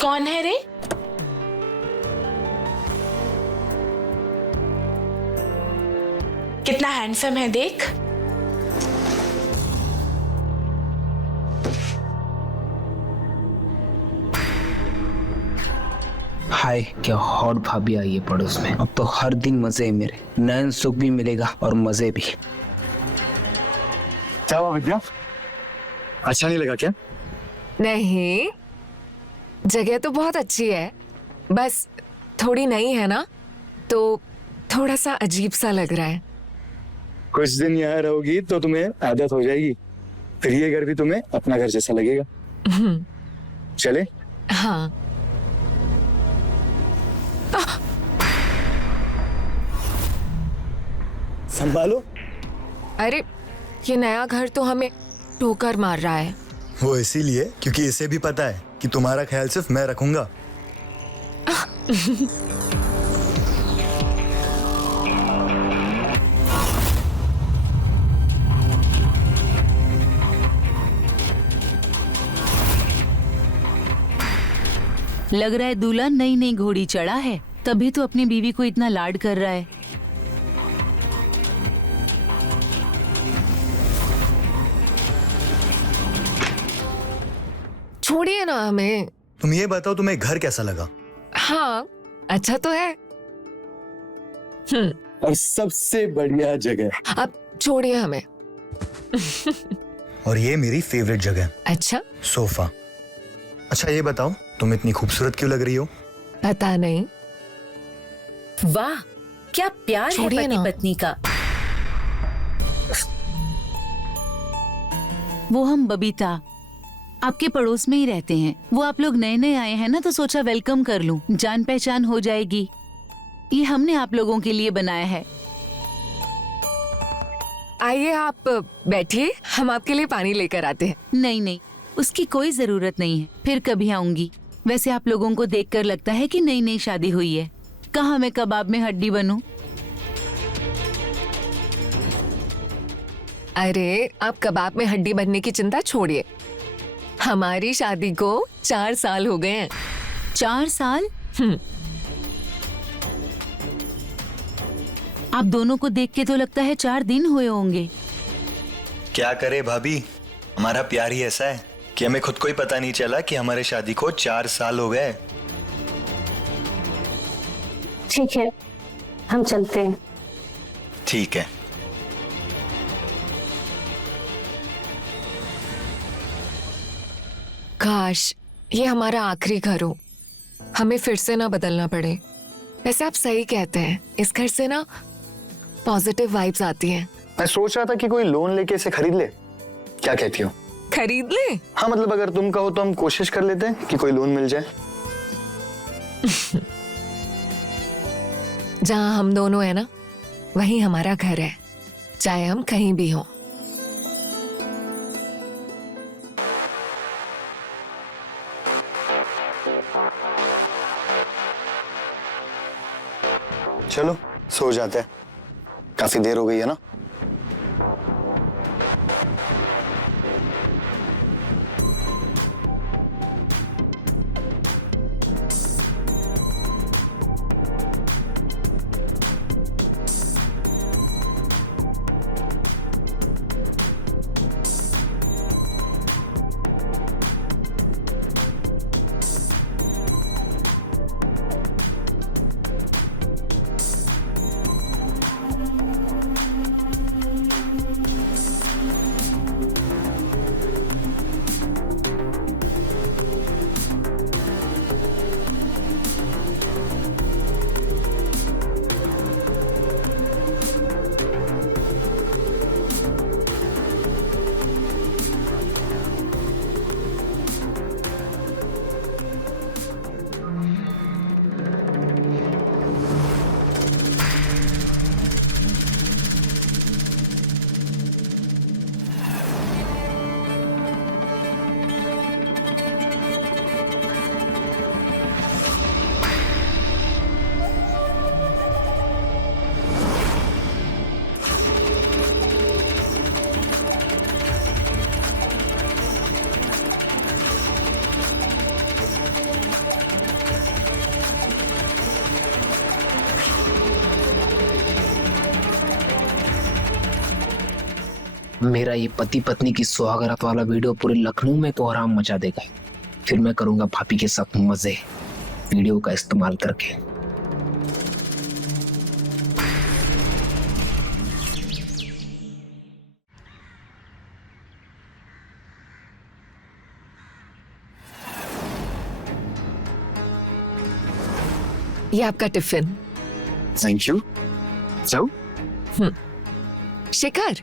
कौन है रे? कितना हैंडसम है देख। हाय, क्या हॉट भाभी आई है पड़ोस में। अब तो हर दिन मजे है मेरे, नयन सुख भी मिलेगा और मजे भी। क्या हुआ विद्या, अच्छा नहीं लगा क्या? नहीं, जगह तो बहुत अच्छी है, बस थोड़ी नई है ना, तो थोड़ा सा अजीब सा लग रहा है। कुछ दिन यहाँ रहोगी तो तुम्हें आदत हो जाएगी, फिर ये घर भी तुम्हें अपना घर जैसा लगेगा। चले? हाँ। संभालो। अरे, ये नया घर तो हमें ठोकर मार रहा है। वो इसीलिए क्योंकि इसे भी पता है कि तुम्हारा ख्याल सिर्फ मैं रखूंगा। लग रहा है दूल्हा नई नई घोड़ी चढ़ा है, तभी तो अपनी बीवी को इतना लाड कर रहा है। छोड़िए ना हमें। तुम ये बताओ तुम्हें घर कैसा लगा? हाँ, अच्छा तो है। और सबसे बढ़िया जगह। अब छोड़िए हमें। और ये मेरी फेवरेट जगह, अच्छा, सोफा। अच्छा ये बताओ, तुम इतनी खूबसूरत क्यों लग रही हो? पता नहीं। वाह, क्या प्यार है छोड़िए पति ना। पत्नी का। वो हम बबीता आपके पड़ोस में ही रहते हैं। वो आप लोग नए नए आए हैं ना, तो सोचा वेलकम कर लूं, जान पहचान हो जाएगी। ये हमने आप लोगों के लिए बनाया है। आइए आप बैठिए, हम आपके लिए पानी लेकर आते हैं। नहीं नहीं, उसकी कोई जरूरत नहीं है, फिर कभी आऊंगी। वैसे आप लोगों को देखकर लगता है कि नई नई शादी हुई है। कहाँ मैं कबाब में हड्डी बनूं? अरे, आप कबाब में हड्डी बनने की चिंता छोड़िए। हमारी शादी को 4 साल हो गए हैं। 4 साल? आप दोनों को देख के तो लगता है 4 दिन हुए होंगे। क्या करे भाभी, हमारा प्यार ही ऐसा है कि हमें खुद को ही पता नहीं चला कि हमारे शादी को 4 साल हो गए। ठीक है, हम चलते हैं। ठीक है। काश ये हमारा आखिरी घर हो, हमें फिर से ना बदलना पड़े। वैसे आप सही कहते हैं, इस घर से ना पॉजिटिव वाइब्स आती हैं। मैं सोच रहा था कि कोई लोन लेके इसे खरीद ले, क्या कहती हो? खरीद ले? हाँ मतलब अगर तुम कहो तो हम कोशिश कर लेते हैं कि कोई लोन मिल जाए। जहाँ हम दोनों है ना, वहीं हमारा घर है, चाहे हम कहीं भी हों। चलो सो जाते हैं, काफी देर हो गई है ना। मेरा ये पति पत्नी की सुहागरात वाला वीडियो पूरे लखनऊ में तो आराम मचा देगा। फिर मैं करूंगा भाभी के साथ मजे वीडियो का इस्तेमाल करके। ये आपका टिफिन। Thank you. जाओ। शिखर,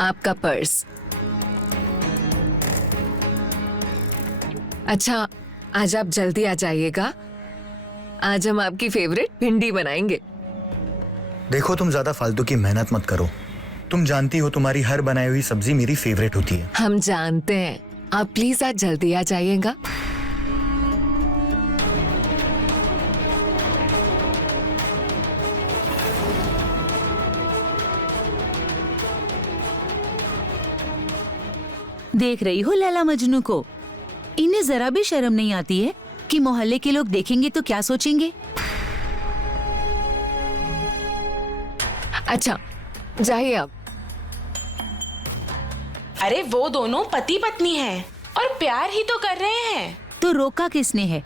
आपका पर्स। अच्छा, आज आप जल्दी आ जाइएगा। आज हम आपकी फेवरेट भिंडी बनाएंगे। देखो, तुम ज्यादा फालतू की मेहनत मत करो। तुम जानती हो तुम्हारी हर बनाई हुई सब्जी मेरी फेवरेट होती है। हम जानते हैं, आप प्लीज आज जल्दी आ जाइएगा। देख रही हो लैला मजनू को? इन्हें जरा भी शर्म नहीं आती है कि मोहल्ले के लोग देखेंगे तो क्या सोचेंगे। अच्छा, जाइए आप। अरे वो दोनों पति पत्नी हैं और प्यार ही तो कर रहे हैं। तो रोका किसने है?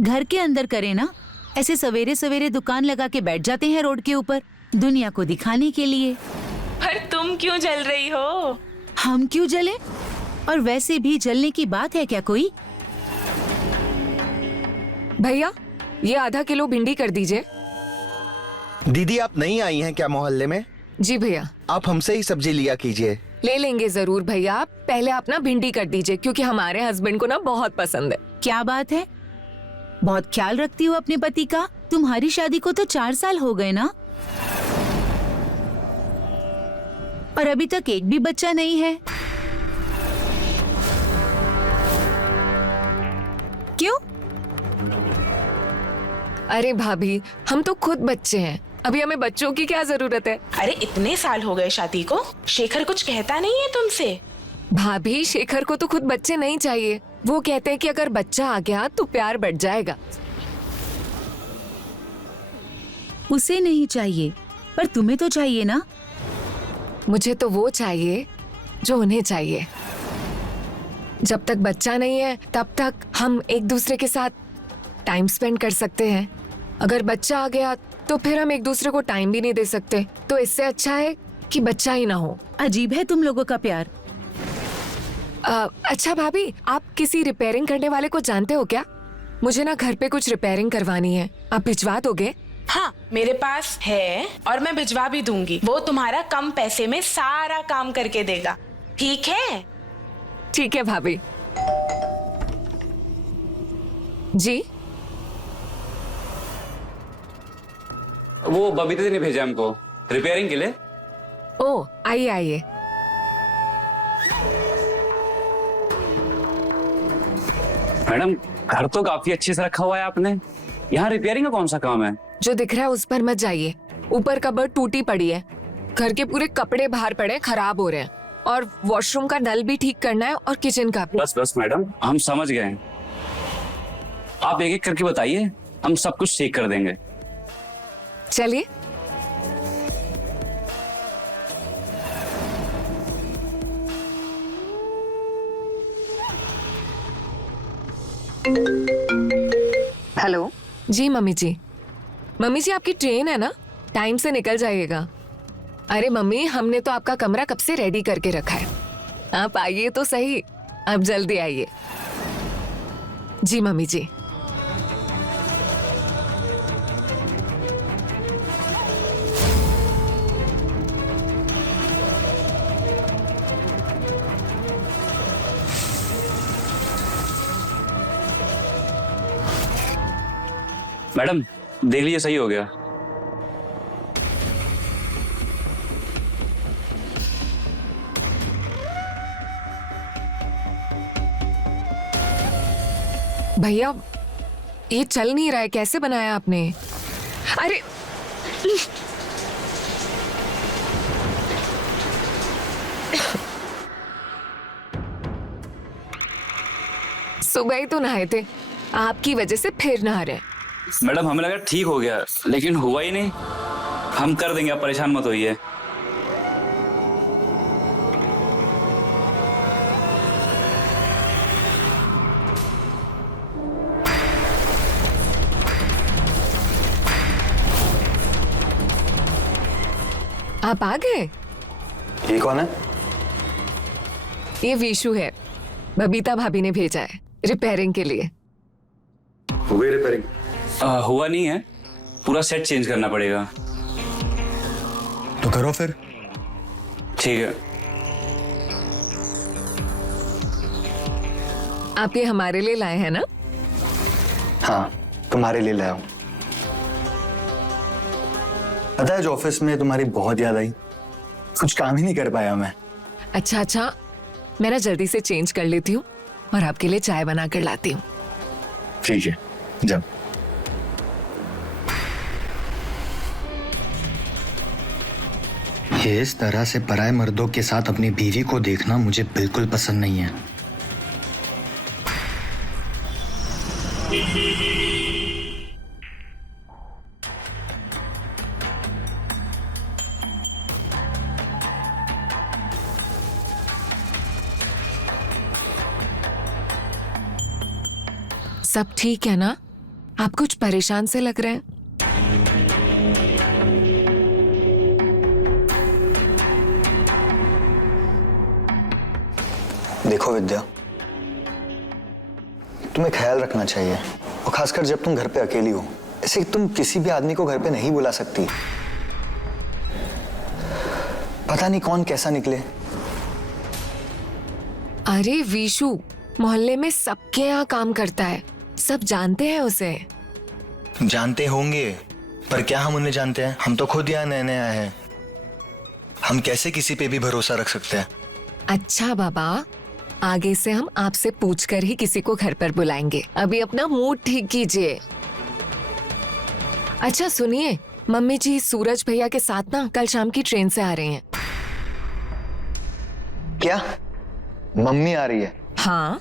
घर के अंदर करे ना। ऐसे सवेरे सवेरे दुकान लगा के बैठ जाते हैं रोड के ऊपर, दुनिया को दिखाने के लिए। पर तुम क्यों जल रही हो? हम क्यों जले? और वैसे भी जलने की बात है क्या कोई? भैया, ये आधा किलो भिंडी कर दीजिए। दीदी, आप नई आई हैं क्या मोहल्ले में? जी भैया। आप हमसे ही सब्जी लिया कीजिए। ले लेंगे जरूर भैया। आप पहले आप ना भिंडी कर दीजिए, क्योंकि हमारे हस्बैंड को ना बहुत पसंद है। क्या बात है? बहुत ख्याल रखती हो अपने पति का। तुम्हारी शादी को तो 4 साल हो गए ना, और अभी तक एक भी बच्चा नहीं है। क्यों? अरे भाभी, हम तो खुद बच्चे हैं, अभी हमें बच्चों की क्या जरूरत है? अरे इतने साल हो गए शादी को, शेखर कुछ कहता नहीं है तुमसे? भाभी, शेखर को तो खुद बच्चे नहीं चाहिए। वो कहते हैं कि अगर बच्चा आ गया तो प्यार बढ़ जाएगा। उसे नहीं चाहिए, पर तुम्हें तो चाहिए ना। मुझे तो वो चाहिए जो उन्हें चाहिए। जब तक बच्चा नहीं है तब तक हम एक दूसरे के साथ टाइम स्पेंड कर सकते हैं। अगर बच्चा आ गया तो फिर हम एक दूसरे को टाइम भी नहीं दे सकते। तो इससे अच्छा है कि बच्चा ही ना हो। अजीब है तुम लोगों का प्यार। अच्छा भाभी, आप किसी रिपेयरिंग करने वाले को जानते हो क्या? मुझे ना घर पे कुछ रिपेयरिंग करवानी है, आप भिजवा दोगे? हाँ, मेरे पास है और मैं भिजवा भी दूंगी। वो तुम्हारा कम पैसे में सारा काम करके देगा। ठीक है? ठीक है भाभी जी। वो बबीता ने भेजा हमको रिपेयरिंग के लिए। ओ, आइए आइए। मैडम, घर तो काफी अच्छे से रखा हुआ है आपने, यहाँ रिपेयरिंग का कौन सा काम है? जो दिख रहा है उस पर मत जाइए। ऊपर कबर्ड टूटी पड़ी है, घर के पूरे कपड़े बाहर पड़े खराब हो रहे हैं, और वॉशरूम का नल भी ठीक करना है और किचन का भी। बस बस मैडम, हम समझ गए हैं। आप एक एक करके बताइए, हम सब कुछ ठीक कर देंगे। चलिए। हेलो जी मम्मी जी। मम्मी जी, आपकी ट्रेन है ना, टाइम से निकल जाइएगा। अरे मम्मी, हमने तो आपका कमरा कब से रेडी करके रखा है, आप आइए तो सही। आप जल्दी आइए। जी मम्मी जी। मैडम, देख लीजिए, सही हो गया। भैया, ये चल नहीं रहा है, कैसे बनाया आपने? अरे सुबह ही तो नहाए थे, आपकी वजह से फिर नहा रहे। मैडम, हमें लगा ठीक हो गया, लेकिन हुआ ही नहीं। हम कर देंगे, आप परेशान मत होइए। आप आ गए? ये कौन है? ये विशु है, बबीता भाभी ने भेजा है रिपेयरिंग के लिए। हो गई रिपेयरिंग? हुआ नहीं है, पूरा सेट चेंज करना पड़ेगा। तो करो फिर। ठीक है। आप ये हमारे लिए लाए हैं ना? हाँ, तुम्हारे लिए लाया हूँ। पता है, जो ऑफिस में तुम्हारी बहुत याद आई, कुछ काम ही नहीं कर पाया मैं। अच्छा, मैं ना जल्दी से चेंज कर लेती हूँ और आपके लिए चाय बना कर लाती हूँ। ठीक है, जब। ये इस तरह से पराये मर्दों के साथ अपनी बीवी को देखना मुझे बिल्कुल पसंद नहीं है। सब ठीक है ना? आप कुछ परेशान से लग रहे हैं। देखो विद्या, तुम्हें ख्याल रखना चाहिए, और खासकर जब तुम घर पे अकेली हो। ऐसे तुम किसी भी आदमी को घर पे नहीं बुला सकती। पता नहीं कौन कैसा निकले। अरे विशु मोहल्ले में सबके यहाँ काम करता है, सब जानते हैं उसे। जानते होंगे, पर क्या हम उन्हें जानते हैं? हम तो खुद यहाँ नए नए आए हैं। हम कैसे किसी पे भी भरोसा रख सकते हैं? अच्छा बाबा, आगे से हम आपसे पूछकर ही किसी को घर पर बुलाएंगे। अभी अपना मूड ठीक कीजिए। अच्छा सुनिए, मम्मी जी सूरज भैया के साथ ना कल शाम की ट्रेन से आ रहे हैं। क्या? मम्मी आ रही है? हाँ।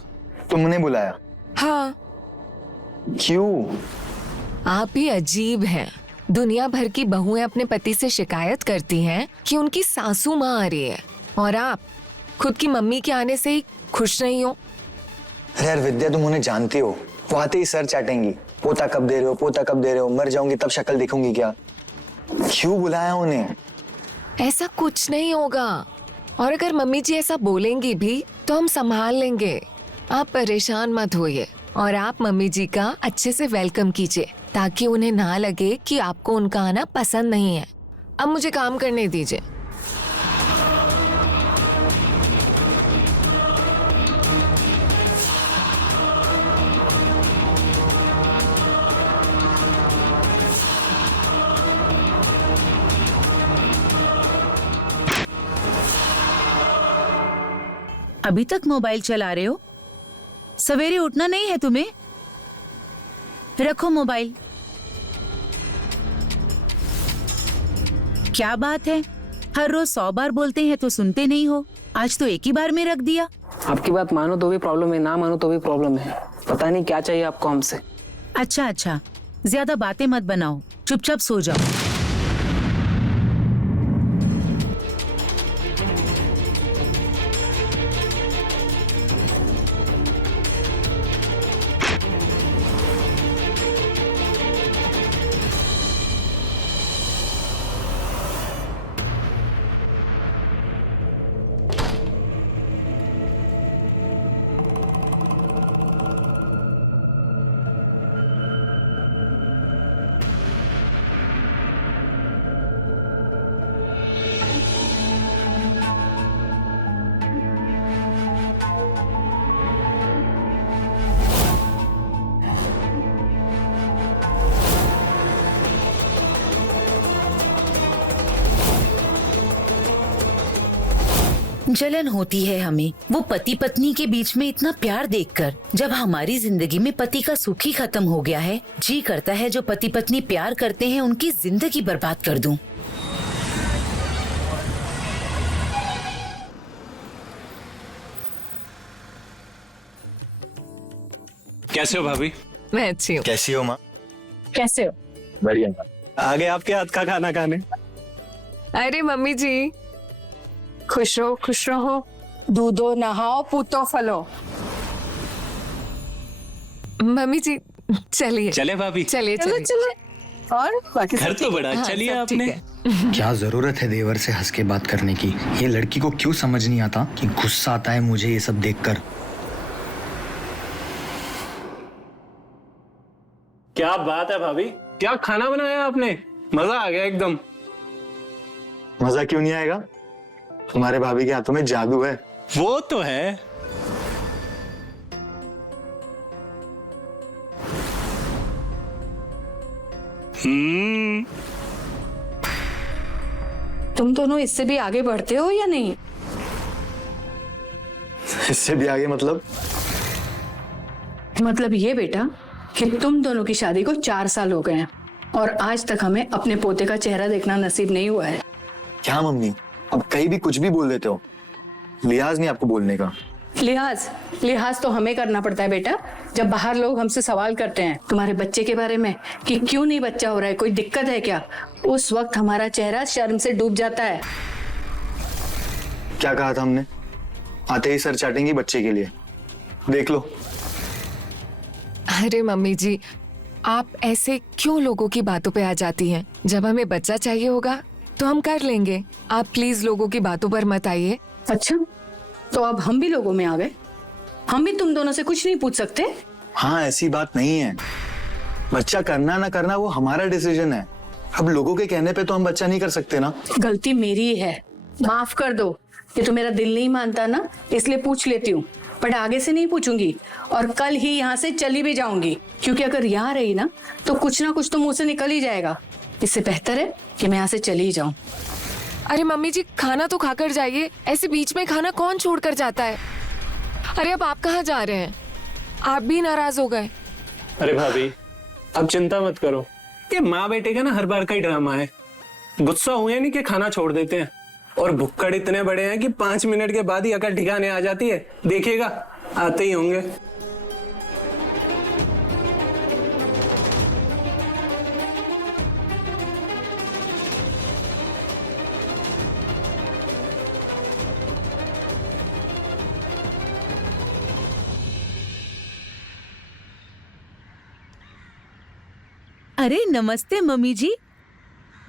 तुमने बुलाया? हाँ। क्यों? आप ही अजीब हैं। दुनिया भर की बहुएं अपने पति से शिकायत करती हैं कि उनकी सासू माँ आ रही है, और आप खुद की मम्मी के आने से ही खुश नहीं हो। अरे यार विद्या, तुम उन्हें जानती हो, वो आते ही सर चाटेंगी। पोता कब दे रहे हो, पोता कब दे रहे हो, मर जाऊंगी तब शक्ल दिखूंगी क्या? क्यों बुलाया उन्हें? ऐसा कुछ नहीं होगा, और अगर मम्मी जी ऐसा बोलेंगी भी तो हम संभाल लेंगे। आप परेशान मत होइए, और आप मम्मी जी का अच्छे से वेलकम कीजिए, ताकि उन्हें ना लगे कि आपको उनका आना पसंद नहीं है। अब मुझे काम करने दीजिए। अभी तक मोबाइल चला रहे हो? सवेरे उठना नहीं है तुम्हें? रखो मोबाइल। क्या बात है, हर रोज 100 बार बोलते हैं तो सुनते नहीं हो। आज तो एक ही बार में रख दिया। आपकी बात मानो तो भी प्रॉब्लम है, ना मानो तो भी प्रॉब्लम है। पता नहीं क्या चाहिए आपको हमसे। अच्छा, ज्यादा बातें मत बनाओ, चुपचाप सो जाओ। जलन होती है हमें वो पति पत्नी के बीच में इतना प्यार देखकर। जब हमारी जिंदगी में पति का सुख ही खत्म हो गया है, जी करता है जो पति पत्नी प्यार करते हैं उनकी जिंदगी बर्बाद कर दूं। कैसे हो भाभी? मैं अच्छी हूँ। कैसी हो माँ? कैसे हो? बढ़िया। आ गए आपके हाथ का खाना खाने। अरे मम्मी जी, खुश रहो, दूधो नहाओ, पूतो फलो। मम्मी जी चलिए। चले भाभी? चलिए चलो चलिए। और बाकी घर तो बड़ा अच्छा लिया सब ठीक आपने। है। क्या जरूरत है देवर से हंस के बात करने की? ये लड़की को क्यों समझ नहीं आता कि गुस्सा आता है मुझे ये सब देखकर। क्या बात है भाभी, क्या खाना बनाया आपने, मजा आ गया एकदम। मजा क्यों नहीं आएगा? हमारे भाभी के हाथों में जादू है। वो तो है। तुम दोनों इससे भी आगे बढ़ते हो या नहीं? इससे भी आगे मतलब ये बेटा कि तुम दोनों की शादी को 4 साल हो गए हैं और आज तक हमें अपने पोते का चेहरा देखना नसीब नहीं हुआ है। क्या मम्मी, अब कहीं भी कुछ भी बोल देते हो, लिहाज नहीं आपको बोलने का। लिहाज तो हमें करना पड़ता है बेटा, जब बाहर लोग हमसे सवाल करते हैं तुम्हारे बच्चे के बारे में कि क्यों नहीं बच्चा हो रहा है, कोई दिक्कत है क्या, उस वक्त हमारा चेहरा शर्म से डूब जाता है। क्या कहा था हमने? आते ही सर चाटेंगी बच्चे के लिए, देख लो। अरे मम्मी जी, आप ऐसे क्यों लोगों की बातों पे आ जाती हैं? जब हमें बच्चा चाहिए होगा तो हम कर लेंगे, आप प्लीज लोगों की बातों पर मत आइए। अच्छा, तो अब हम भी लोगों में आ गए, हम भी तुम दोनों से कुछ नहीं पूछ सकते? हाँ, ऐसी बात नहीं है। बच्चा करना ना करना वो हमारा डिसीजन है। अब लोगों के कहने पे तो हम बच्चा नहीं कर सकते ना। गलती मेरी है, माफ कर दो। ये तो मेरा दिल नहीं मानता ना, इसलिए पूछ लेती हूँ, बट आगे से नहीं पूछूंगी और कल ही यहाँ से चली भी जाऊंगी, क्योंकि अगर यहाँ रही ना तो कुछ ना कुछ तो मुंह से निकल ही जाएगा। इससे बेहतर है कि मैं यहाँ से चली ही जाऊं। अरे मम्मी जी, खाना तो खाकर जाइए, ऐसे बीच में खाना कौन छोड़ कर जाता है? अरे अब आप कहाँ जा रहे हैं? आप भी नाराज हो गए। अरे भाभी, अब चिंता मत करो, ये माँ बेटे का ना हर बार का ही ड्रामा है। गुस्सा हुए नहीं कि खाना छोड़ देते हैं, और भुक्कड़ इतने बड़े हैं कि 5 मिनट के बाद ही अकल ठिकाने आ जाती है। देखिएगा, आते ही होंगे। अरे नमस्ते मम्मी जी।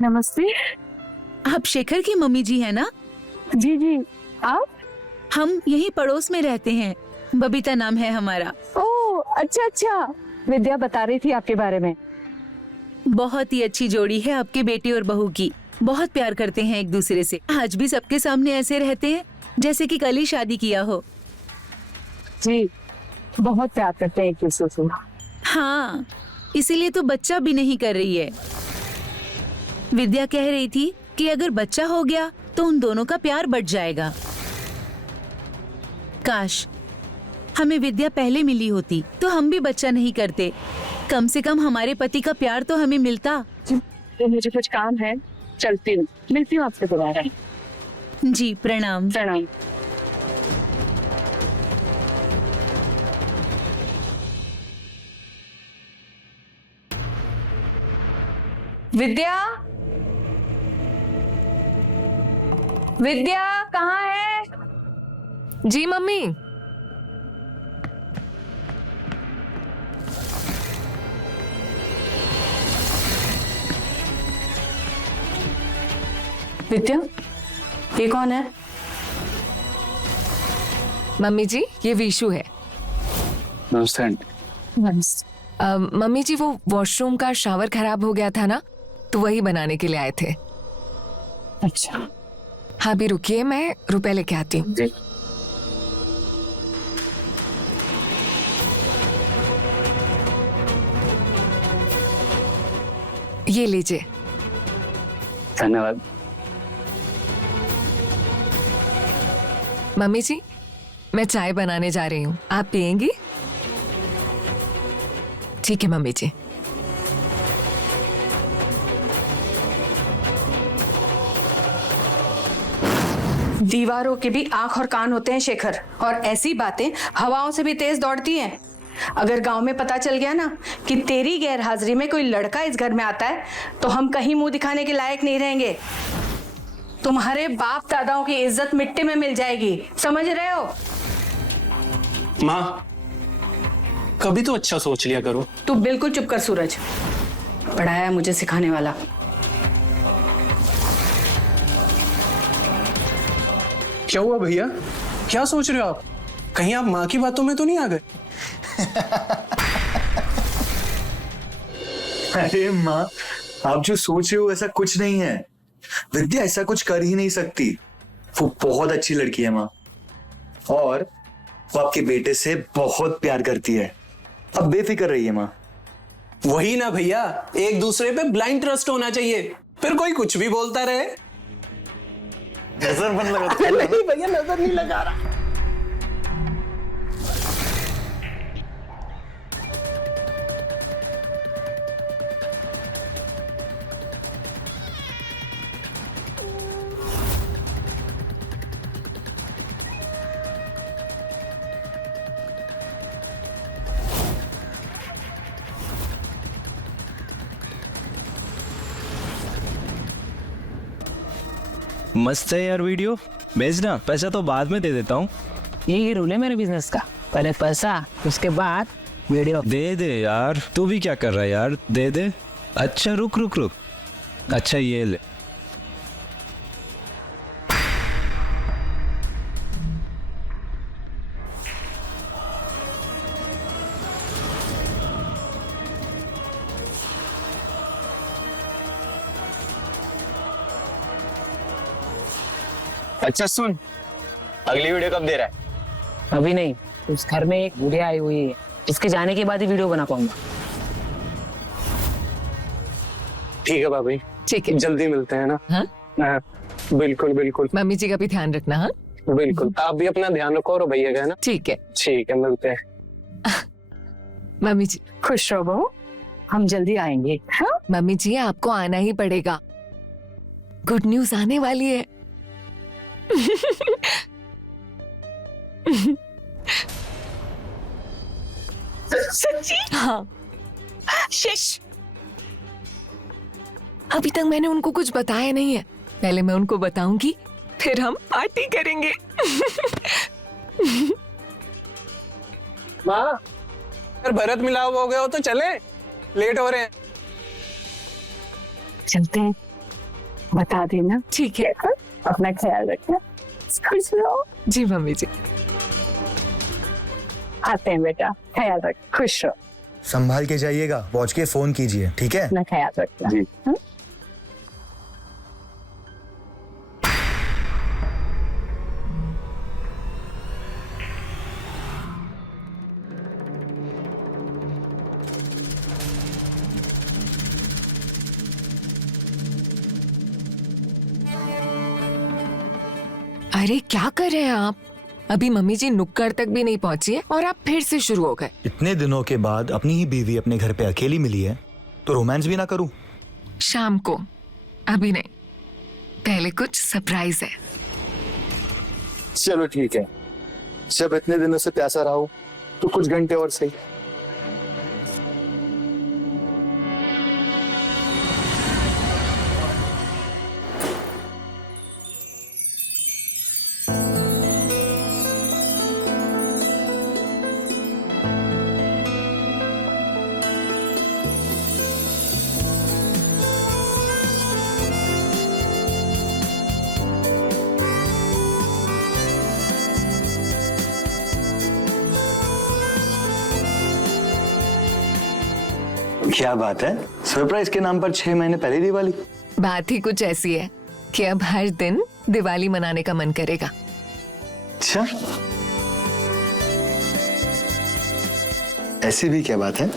नमस्ते। आप शेखर की मम्मी जी है ना? जी जी, आप? हम यही पड़ोस में रहते हैं, बबीता नाम है हमारा। ओह अच्छा अच्छा, विद्या बता रही थी आपके बारे में। बहुत ही अच्छी जोड़ी है आपके बेटे और बहू की, बहुत प्यार करते हैं एक दूसरे से। आज भी सबके सामने ऐसे रहते हैं जैसे कि कल ही शादी किया हो। जी, बहुत प्यार करते हैं एक दूसरे से। हाँ, इसीलिए तो बच्चा भी नहीं कर रही है। विद्या कह रही थी कि अगर बच्चा हो गया तो उन दोनों का प्यार बढ़ जाएगा। काश हमें विद्या पहले मिली होती तो हम भी बच्चा नहीं करते, कम से कम हमारे पति का प्यार तो हमें मिलता। तो मुझे कुछ काम है, चलती हूँ, मिलती हूँ आपसे दोबारा। जी प्रणाम। प्रणाम। विद्या, विद्या कहाँ है? जी मम्मी। विद्या, ये कौन है? मम्मी जी, ये विशु है। नमस्ते। मम्मी जी, वो वॉशरूम का शावर खराब हो गया था ना, तो वही बनाने के लिए आए थे। अच्छा, हाँ भी रुकिए, मैं रुपए लेके आती हूँ। ये लीजिए। धन्यवाद। मम्मी जी, मैं चाय बनाने जा रही हूँ, आप पियेंगी? ठीक है मम्मी जी। दीवारों के भी आंख और कान होते हैं शेखर, और ऐसी बातें हवाओं से भी तेज दौड़ती हैं। अगर गांव में पता चल गया ना कि तेरी गैर हाजिरी में कोई लड़का इस घर में आता है तो हम कहीं मुंह दिखाने के लायक नहीं रहेंगे। तुम्हारे बाप दादाओं की इज्जत मिट्टी में मिल जाएगी, समझ रहे हो? माँ, कभी तो अच्छा सोच लिया करो। तू बिल्कुल चुप कर सूरज, पढ़ाया मुझे सिखाने वाला। क्या हुआ भैया? क्या सोच रहे हो आप? कहीं आप माँ की बातों में तो नहीं आ गए? अरे माँ, आप जो सोच रहे हो ऐसा कुछ नहीं है। विद्या ऐसा कुछ कर ही नहीं सकती। वो बहुत अच्छी लड़की है माँ, और वो आपके बेटे से बहुत प्यार करती है। अब बेफिक्र रहिए माँ। वही ना भैया, एक दूसरे पे ब्लाइंड ट्रस्ट होना चाहिए, फिर कोई कुछ भी बोलता रहे। नजर बंद लगा। नहीं भैया, नजर नहीं लगा रहा। मस्त है यार वीडियो, भेजना। पैसा तो बाद में दे देता हूँ। यही रूल है मेरे बिजनेस का, पहले पैसा उसके बाद वीडियो। दे दे यार, तू भी क्या कर रहा है यार, दे दे। अच्छा रुक रुक रुक, अच्छा ये ले। अच्छा सुन, अगली वीडियो कब दे रहा है? अभी नहीं, उस घर में एक बुढ़िया आई हुई है, इसके जाने के बाद ही वीडियो बना पाऊंगा। ठीक है भाभी, ठीक है, जल्दी मिलते हैं ना। हाँ? हाँ, बिल्कुल बिल्कुल मम्मी जी का भी ध्यान रखना। हाँ बिल्कुल, आप भी अपना ध्यान रखो और भैया का ना। ठीक है। ठीक है, मिलते हैं। मम्मी जी खुश रहो बहू, हम जल्दी आएंगे। हाँ? मम्मी जी आपको आना ही पड़ेगा, गुड न्यूज आने वाली है। सच्ची? हाँ, शिश, अभी तक मैंने उनको कुछ बताया नहीं है, पहले मैं उनको बताऊंगी, फिर हम पार्टी करेंगे। माँ, अगर भरत मिलाप हो गया हो तो चले, लेट हो रहे हैं। चलते हैं, बता देना। ठीक है, अपना ख्याल रखना, खुश रहो। जी मम्मी जी। आते हैं बेटा, ख्याल रख, खुश रहो, संभाल के जाइएगा, पहुंच के फोन कीजिए, ठीक है? अपना ख्याल रखना जी। हाँ? अरे क्या कर रहे हैं आप? अभी मम्मी जी नुक्कड़ तक भी नहीं पहुंची है और आप फिर से शुरू हो गए। इतने दिनों के बाद अपनी ही बीवी अपने घर पे अकेली मिली है, तो रोमांस भी ना करूं? शाम को, अभी नहीं, पहले कुछ सरप्राइज है। चलो ठीक है, जब इतने दिनों से प्यासा रहा हूं, तो कुछ घंटे और सही। क्या बात है, सरप्राइज के नाम पर 6 महीने पहले दिवाली। बात ही कुछ ऐसी है कि अब हर दिन दिवाली मनाने का मन करेगा। अच्छा, ऐसी भी क्या बात है?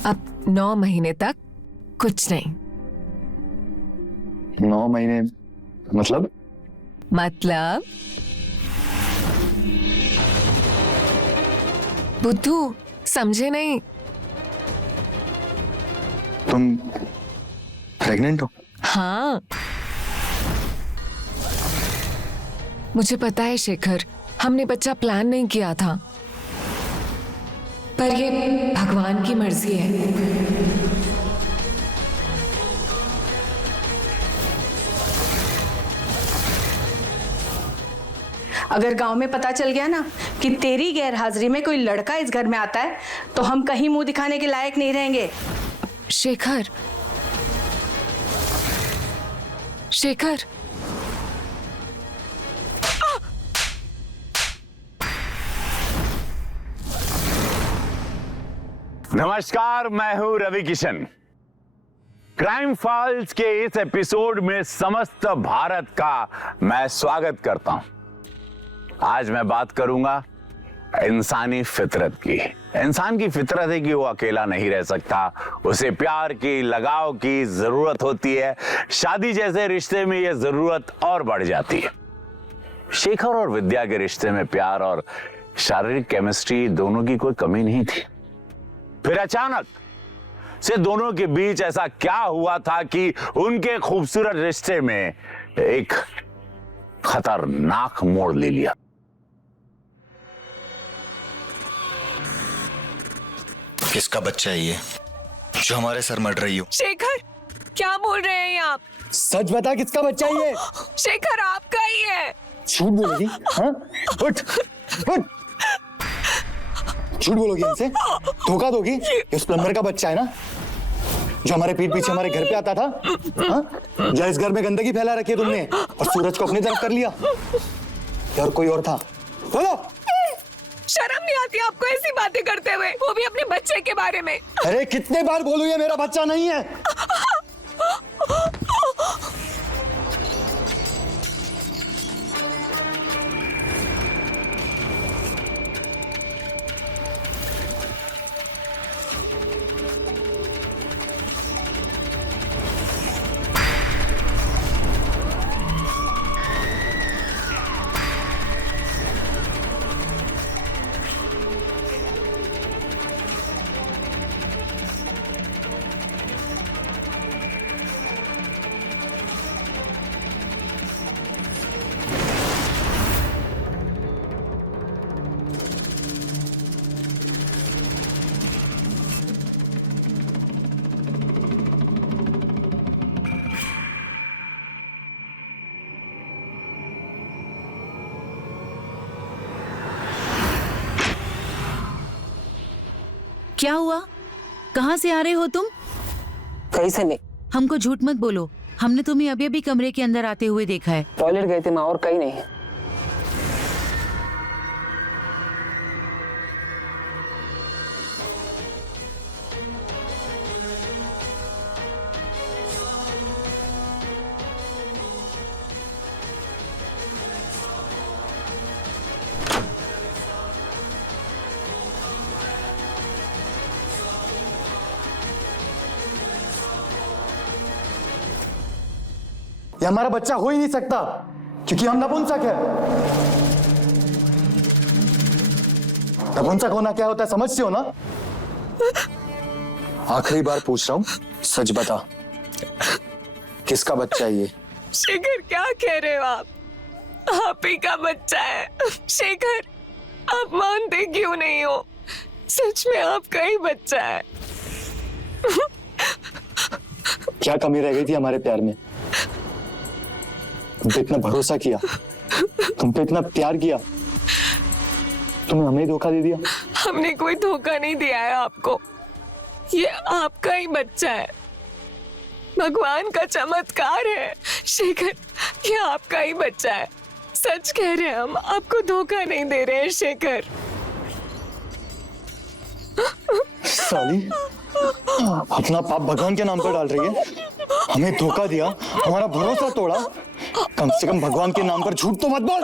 अब 9 महीने तक कुछ नहीं। 9 महीने मतलब? मतलब बुद्धू, समझे नहीं? तुम प्रेग्नेंट हो? हाँ, मुझे पता है शेखर, हमने बच्चा प्लान नहीं किया था, पर ये भगवान की मर्जी है। अगर गांव में पता चल गया ना कि तेरी गैर हाजिरी में कोई लड़का इस घर में आता है तो हम कहीं मुंह दिखाने के लायक नहीं रहेंगे। शेखर, शेखर, नमस्कार, मैं हूं रवि किशन। क्राइम फाइल्स के इस एपिसोड में समस्त भारत का मैं स्वागत करता हूं। आज मैं बात करूंगा इंसानी फितरत की। इंसान की फितरत है कि वो अकेला नहीं रह सकता, उसे प्यार की, लगाव की जरूरत होती है। शादी जैसे रिश्ते में ये जरूरत और बढ़ जाती है। शेखर और विद्या के रिश्ते में प्यार और शारीरिक केमिस्ट्री दोनों की कोई कमी नहीं थी। फिर अचानक से दोनों के बीच ऐसा क्या हुआ था कि उनके खूबसूरत रिश्ते में एक खतरनाक मोड़ ले लिया। किसका बच्चा है ये जो हमारे सर मर रही हो? शेखर, क्या बोल रहे हैं आप? सच बता, किसका बच्चा है ये? शेखर, आपका ही है। झूठ बोलोगी? हाँ? उठ, उठ। झूठ बोलोगी इनसे? धोखा दोगी? इस प्लम्बर का बच्चा है ना, जो हमारे पीठ पीछे हमारे घर पे आता था? हाँ? या इस घर में गंदगी फैला रखी है तुमने और सूरज को अपनी तरफ कर लिया? या और कोई और था? बोलो। शर्म नहीं आती आपको ऐसी बातें करते हुए, वो भी अपने बच्चे के बारे में? अरे कितने बार बोलूं, ये मेरा बच्चा नहीं है। क्या हुआ? कहाँ से आ रहे हो तुम? कहीं से नहीं। हमको झूठ मत बोलो, हमने तुम्हें अभी अभी कमरे के अंदर आते हुए देखा है। टॉयलेट गए थे माँ, और कहीं नहीं। ये हमारा बच्चा हो ही नहीं सकता क्योंकि हम नपुंसक है। नपुंसक होना क्या होता है समझते हो ना? आखिरी बार पूछ रहा हूं, सच बता, किसका बच्चा है ये? शेखर, क्या कह रहे हो आप? आप ही का बच्चा है। शेखर, आप मानते क्यों नहीं हो? सच में आपका ही बच्चा है। क्या कमी रह गई थी हमारे प्यार में? तुम पे इतना भरोसा किया, तुम पे इतना प्यार किया, तुमने हमें धोखा दे दिया। हमने कोई धोखा नहीं दिया है आपको, ये आपका ही बच्चा है। भगवान का चमत्कार है शेखर, ये आपका ही बच्चा है। सच कह रहे हैं हम, आपको धोखा नहीं दे रहे हैं शेखर। साली, अपना पाप भगवान के नाम पर डाल रही है। हमें धोखा दिया, हमारा भरोसा तोड़ा, कम से कम भगवान के नाम पर झूठ तो मत बोल।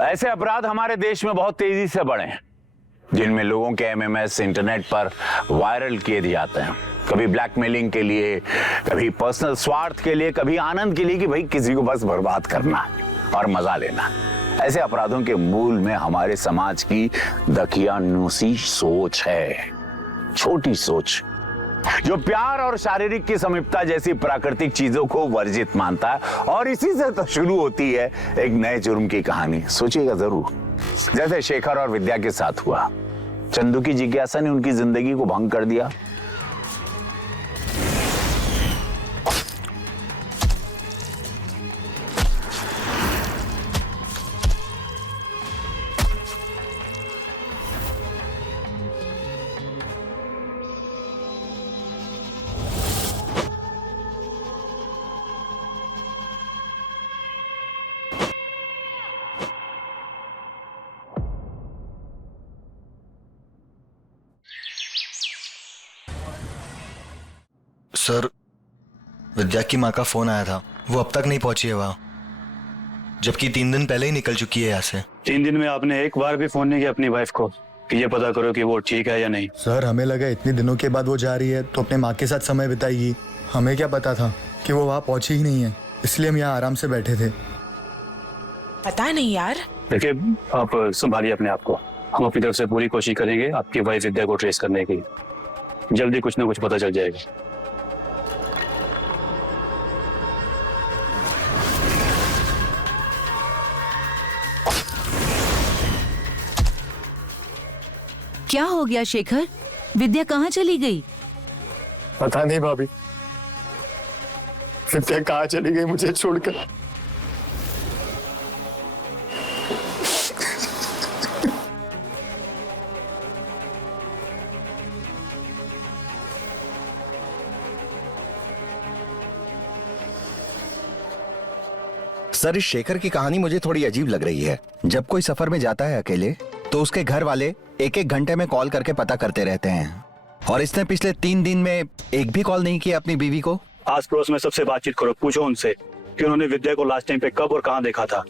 ऐसे अपराध हमारे देश में बहुत तेजी से बढ़े हैं, जिनमें लोगों के एमएमएस इंटरनेट पर वायरल किए जाते हैं। कभी ब्लैकमेलिंग के लिए, कभी पर्सनल स्वार्थ के लिए, कभी आनंद के लिए कि भाई किसी को बस बर्बाद करना और मजा लेना। ऐसे अपराधों के मूल में हमारे समाज की दकियानूसी सोच है, छोटी सोच, जो प्यार और शारीरिक की समीपता जैसी प्राकृतिक चीजों को वर्जित मानता है। और इसी से तो शुरू होती है एक नए जुर्म की कहानी। सोचिएगा जरूर, जैसे शेखर और विद्या के साथ हुआ। चंदू की जिज्ञासा ने उनकी जिंदगी को भंग कर दिया। सर, विद्या की माँ का फोन आया था, वो अब तक नहीं पहुंची है वहाँ, जबकि 3 दिन पहले ही निकल चुकी है यहाँ से। 3 दिन में आपने एक बार भी फोन नहीं किया अपनी वाइफ को कि ये पता करो कि वो ठीक है या नहीं? सर, हमें लगा इतने दिनों के बाद वो जा रही है तो अपने माँ के साथ समय बिताएगी। हमें क्या पता था कि वो वहाँ पहुंची ही नहीं है, इसलिए हम यहाँ आराम से बैठे थे। पता नहीं यार। देखिए, आप संभालिए अपने आप को। हम अपनी तरफ से पूरी कोशिश करेंगे आपकी वाइफ विद्या को ट्रेस करने की। जल्दी कुछ ना कुछ पता चल जाएगा। क्या हो गया शेखर? विद्या कहाँ चली गई? पता नहीं भाभी, विद्या कहाँ चली गई मुझे छोड़कर। सर, इस शेखर की कहानी मुझे थोड़ी अजीब लग रही है। जब कोई सफर में जाता है अकेले तो उसके घर वाले 1-1 घंटे में कॉल करके पता करते रहते हैं, और इसने पिछले 3 दिन में एक भी कॉल नहीं किया अपनी बीवी को। आस पड़ोस में सबसे बातचीत करो, पूछो उनसे कि उन्होंने विद्या को लास्ट टाइम पे कब और कहाँ देखा था।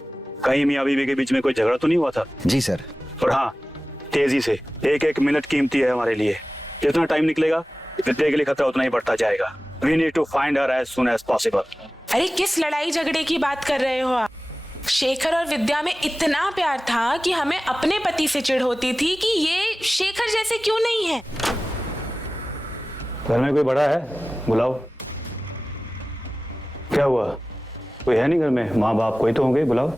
कहीं मियाँ बीवी के बीच में कोई झगड़ा तो नहीं हुआ था? जी सर। और हाँ, तेजी से, 1-1 मिनट कीमती है हमारे लिए। जितना टाइम निकलेगा विद्या के लिए खतरा उतना ही बढ़ता जाएगा। We need to find her as soon as possible. अरे किस लड़ाई झगड़े की बात कर रहे हो आप? शेखर और विद्या में इतना प्यार था कि हमें अपने पति से चिढ़ होती थी कि ये शेखर जैसे क्यों नहीं है। घर में कोई बड़ा है? बुलाओ। क्या हुआ? कोई है नहीं घर में? माँ बाप कोई तो होंगे, बुलाओ।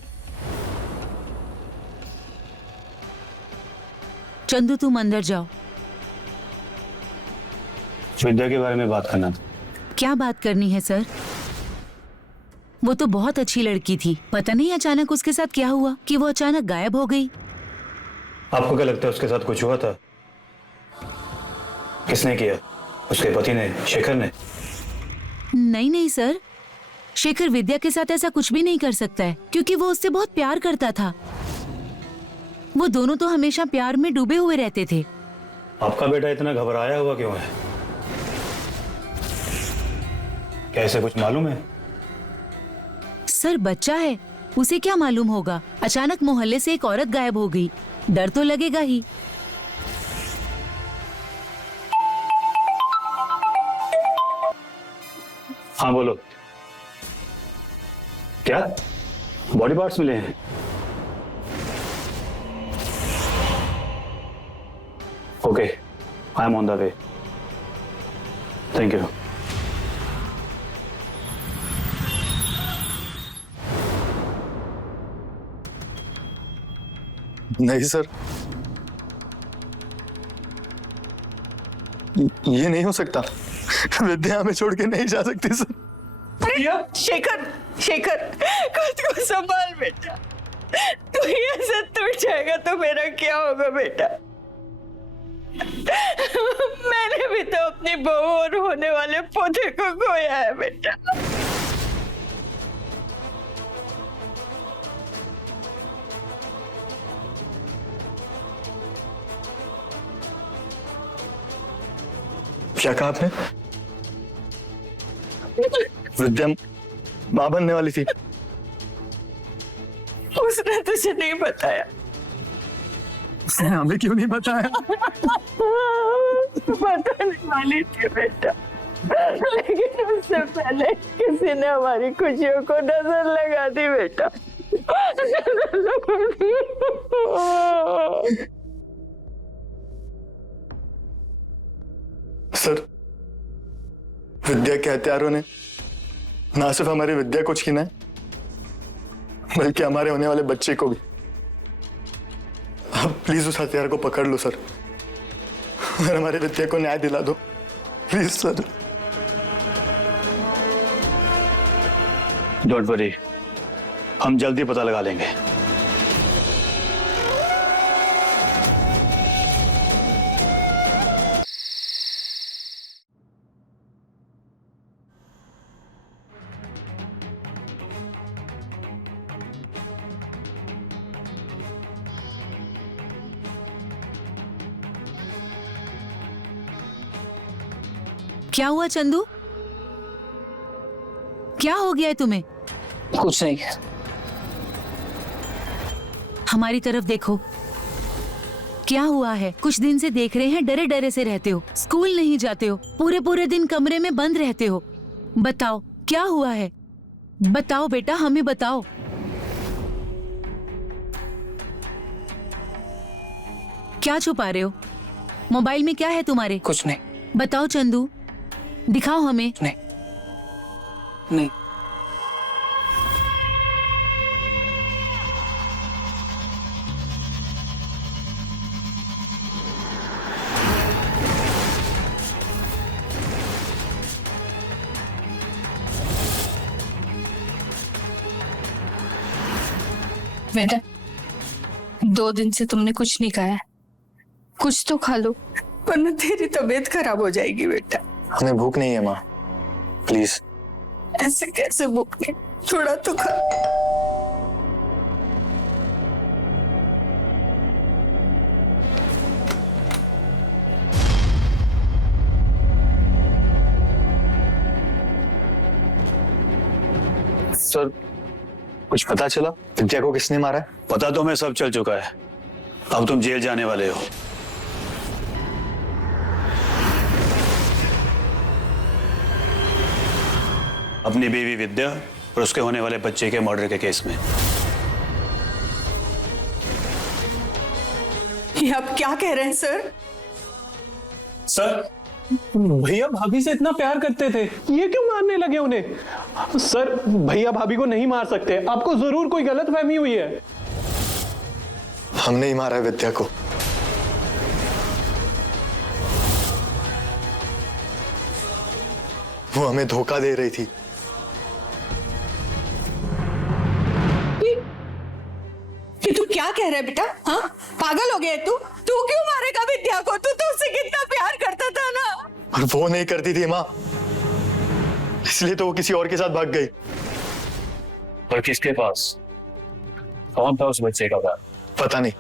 चंदू, तुम अंदर जाओ। विद्या के बारे में बात करना था। क्या बात करनी है सर? वो तो बहुत अच्छी लड़की थी। पता नहीं अचानक उसके साथ क्या हुआ कि वो अचानक गायब हो गई। आपको क्या लगता है उसके साथ कुछ हुआ था? किसने किया? उसके पति ने, शेखर ने? नहीं नहीं सर, शेखर विद्या के साथ ऐसा कुछ भी नहीं कर सकता है, क्योंकि वो उससे बहुत प्यार करता था। वो दोनों तो हमेशा प्यार में डूबे हुए रहते थे। आपका बेटा इतना घबराया हुआ क्यों है? क्या इसे कुछ मालूम है? सर, बच्चा है, उसे क्या मालूम होगा? अचानक मोहल्ले से एक औरत गायब हो गई, डर तो लगेगा ही। हाँ बोलो। क्या बॉडी पार्ट्स मिले हैं? Okay, I am on the way. Thank you. नहीं सर, ये नहीं हो सकता। विद्या हमें छोड़ के नहीं जा सकती सर। शेखर, शेखर, खुद को संभाल बेटा। तू ये सब टूट जाएगा तो मेरा क्या होगा बेटा? मैंने भी तो अपनी बहू और होने वाले पोते को खोया है बेटा। क्या कहा आपने? विद्या मां बनने वाली थी। उसने तुझे उसे नहीं बताया? उसने हमें क्यों नहीं बताया? बताने वाली थी बेटा, लेकिन उससे पहले किसी ने हमारी खुशियों को नजर लगा दी बेटा। सर, विद्या के हत्यारों ने ना सिर्फ हमारी विद्या को छीना है, बल्कि हमारे होने वाले बच्चे को भी। आप प्लीज उस हथियार को पकड़ लो सर, और हमारी विद्या को न्याय दिला दो, प्लीज सर। डोंट वरी, हम जल्दी पता लगा लेंगे। क्या हुआ चंदू? क्या हो गया है तुम्हें? कुछ नहीं। हमारी तरफ देखो, क्या हुआ है? कुछ दिन से देख रहे हैं डरे डरे से रहते हो, स्कूल नहीं जाते हो, पूरे पूरे दिन कमरे में बंद रहते हो। बताओ क्या हुआ है? बताओ बेटा, हमें बताओ। क्या छुपा रहे हो? मोबाइल में क्या है तुम्हारे? कुछ नहीं। बताओ चंदू, दिखाओ हमें। नहीं नहीं। बेटा, 2 दिन से तुमने कुछ नहीं खाया, कुछ तो खा लो, वरना तेरी तबीयत खराब हो जाएगी बेटा। हमें भूख नहीं है माँ, प्लीज। ऐसे कैसे भूख नहीं? थोड़ा तो खा। सर, कुछ पता चला विद्या को किसने मारा है? पता तो हमें सब चल चुका है। अब तुम जेल जाने वाले हो। अपनी बीवी विद्या और उसके होने वाले बच्चे के मर्डर के केस में। ये आप क्या कह रहे हैं सर? सर, भैया भाभी से इतना प्यार करते थे, ये क्यों मारने लगे उन्हें? सर, भैया भाभी को नहीं मार सकते, आपको जरूर कोई गलतफहमी हुई है। हमने ही मारा है विद्या को। वो हमें धोखा दे रही थी। ये तू क्या कह रहा है बेटा? हाँ, पागल हो गया तू? तू क्यों मारेगा विद्या को? तू तो उससे कितना प्यार करता था ना। और वो नहीं करती थी माँ, इसलिए तो वो किसी और के साथ भाग गई। और किसके पास? कौन था उस बच्चे का बाप? पता नहीं,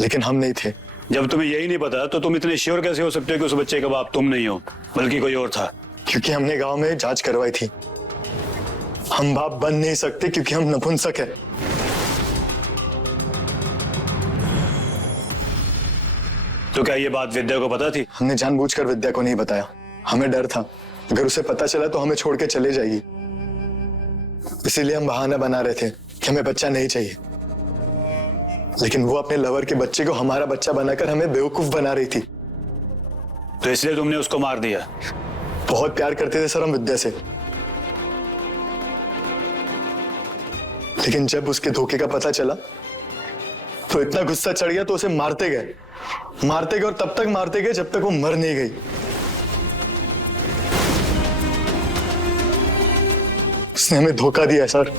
लेकिन हम नहीं थे। जब तुम्हें यही नहीं पता तो तुम इतने श्योर कैसे हो सकते हो कि उस बच्चे का बाप तुम नहीं हो बल्कि कोई और था? क्योंकि हमने गांव में जांच करवाई थी। हम बाप बन नहीं सकते क्योंकि हम नपुंसक हैं। तो क्या ये बात विद्या को पता थी? हमने जानबूझकर विद्या को नहीं बताया, हमें डर था अगर उसे पता चला तो हमें छोड़ के चले जाएगी। इसीलिए हम बहाना बना रहे थे कि हमें बच्चा नहीं चाहिए, लेकिन वो अपने लवर के बच्चे को हमारा बच्चा बनाकर हमें बेवकूफ बना रही थी। तो इसलिए तुमने उसको मार दिया? बहुत प्यार करते थे सर हम विद्या से, लेकिन जब उसके धोखे का पता चला तो इतना गुस्सा चढ़ गया तो उसे मारते गए और तब तक मारते गए जब तक वो मर नहीं गई। उसने हमें धोखा दिया है सर,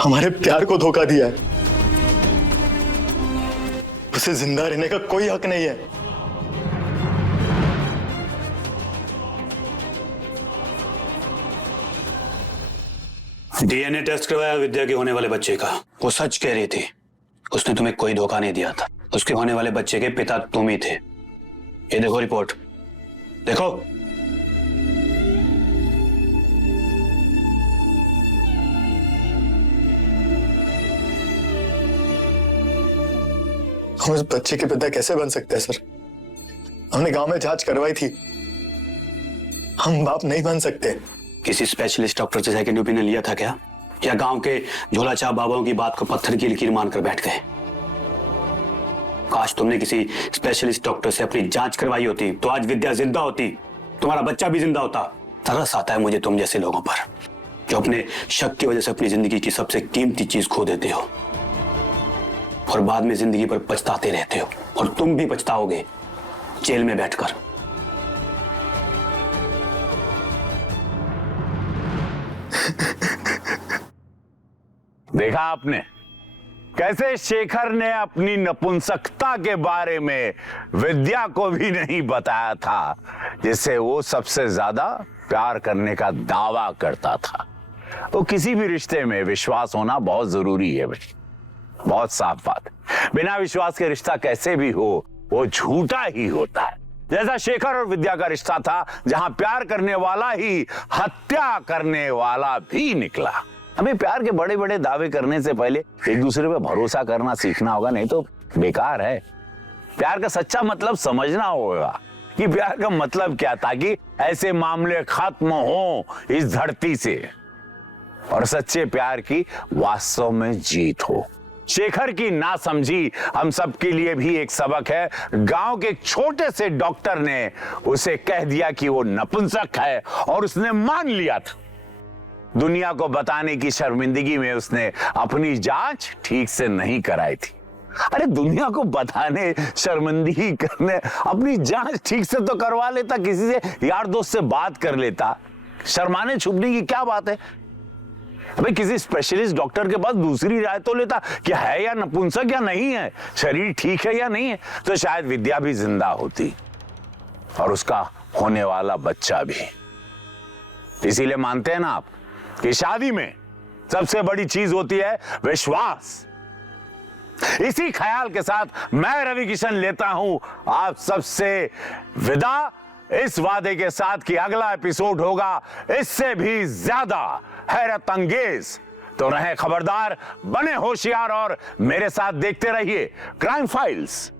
हमारे प्यार को धोखा दिया है। उसे जिंदा रहने का कोई हक नहीं है। डीएनए टेस्ट करवाया विद्या के होने वाले बच्चे का, वो सच कह रही थी। उसने तुम्हें कोई धोखा नहीं दिया था। उसके होने वाले बच्चे के पिता तुम ही थे। ये देखो रिपोर्ट, देखो। हम इस बच्चे के पिता कैसे बन सकते हैं सर? हमने गांव में जांच करवाई थी, हम बाप नहीं बन सकते। किसी स्पेशलिस्ट डॉक्टर से सेकंड ओपिनियन लिया था क्या, या गांव के झोला छाप बाबाओं की बात को पत्थर की लकीर मानकर बैठ गए? काश तुमने किसी स्पेशलिस्ट डॉक्टर से अपनी जांच करवाई होती तो आज विद्या जिंदा होती, तुम्हारा बच्चा भी जिंदा होता। तरस आता है मुझे तुम जैसे लोगों पर, जो अपने शक की वजह से अपनी जिंदगी की सबसे कीमती चीज खो देते हो और बाद में जिंदगी पर पछताते रहते हो। और तुम भी पछताओगे जेल में बैठकर। देखा आपने कैसे शेखर ने अपनी नपुंसकता के बारे में विद्या को भी नहीं बताया था, जिससे वो सबसे ज्यादा प्यार करने का दावा करता था। तो किसी भी रिश्ते में विश्वास होना बहुत जरूरी है भाई, बहुत साफ बात। बिना विश्वास के रिश्ता कैसे भी हो वो झूठा ही होता है। जैसा शेखर और विद्या का रिश्ता था, जहां प्यार करने वाला ही हत्या करने वाला भी निकला। हमें प्यार के बड़े बड़े दावे करने से पहले एक दूसरे पे भरोसा करना सीखना होगा, नहीं तो बेकार है। प्यार का सच्चा मतलब समझना होगा कि प्यार का मतलब क्या, ताकि ऐसे मामले खत्म हो इस धरती से और सच्चे प्यार की वास्तव में जीत हो। शेखर की नासमझी हम सबके लिए भी एक सबक है। गांव के एक छोटे से डॉक्टर ने उसे कह दिया कि वो नपुंसक है और उसने मान लिया था। दुनिया को बताने की शर्मिंदगी में उसने अपनी जांच ठीक से नहीं कराई थी। अरे दुनिया को बताने, शर्मिंदगी करने, अपनी जांच ठीक से तो करवा लेता, किसी से यार दोस्त से बात कर लेता। शर्माने छुपने की क्या बात है? अबे किसी स्पेशलिस्ट डॉक्टर के पास दूसरी राय तो लेता कि है या नपुंसक या नहीं है, शरीर ठीक है या नहीं है, तो शायद विद्या भी जिंदा होती और उसका होने वाला बच्चा भी। इसीलिए मानते हैं ना आप कि शादी में सबसे बड़ी चीज होती है विश्वास। इसी ख्याल के साथ मैं रवि किशन लेता हूं आप सबसे विदा, इस वादे के साथ कि अगला एपिसोड होगा इससे भी ज्यादा हैरत अंगेज। तो रहे खबरदार, बने होशियार और मेरे साथ देखते रहिए क्राइम फाइल्स।